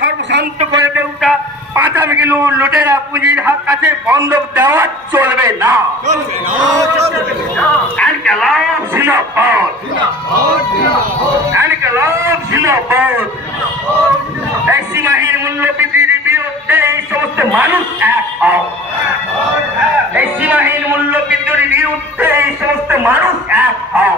সর্বশান্ত করে দেউটা পাঁচাবে কিলো লুটেরা পুঁজির হাত কাছে বন্ধক দেওয়া চলবে না। এই সীমাহীন মূল্য বৃদ্ধির বিরুদ্ধে এই সমস্ত মানুষ এক হও। এই সীমাহীন মূল্য বৃদ্ধির বিরুদ্ধে এই সমস্ত মানুষ এক হও।